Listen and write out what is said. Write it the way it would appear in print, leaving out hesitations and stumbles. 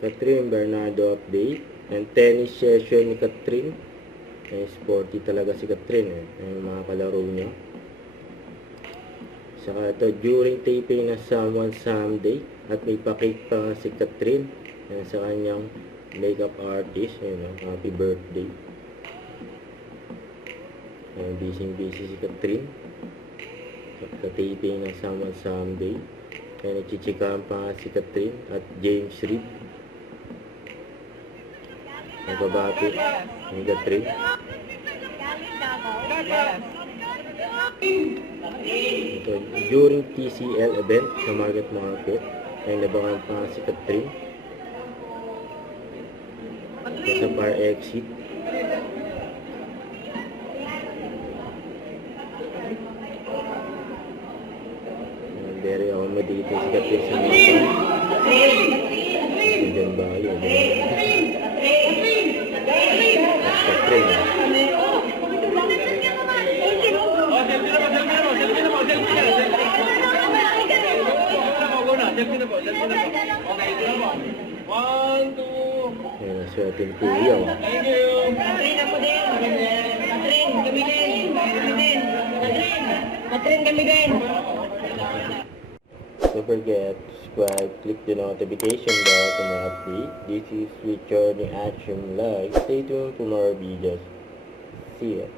Catherine Bernardo update. And tennis session ni Catherine. Sporty talaga si Catherine yung mga kalaro niya. Saka ito, during taping ng Someone Someday. At may pa-cake pa si Catherine sa kanyang makeup artist. Happy birthday. Busy si Catherine. Sa taping ng Someone Someday. Nagchichikahan pa si Catherine at James Reid. Nagbabati ni Catherine. Ito, during TCL event sa Market, nabakan pa si Catherine sa bar exit. Very accommodated si Catherine sa mga dyan ba yun? Catherine swerte ni Kuya. Thank you. Catherine ako din. Catherine, kami din. Catherine, kami din. Don't forget to subscribe, click the notification bell for more update. This is Richard in Action Live. Stay tuned for more videos. See ya.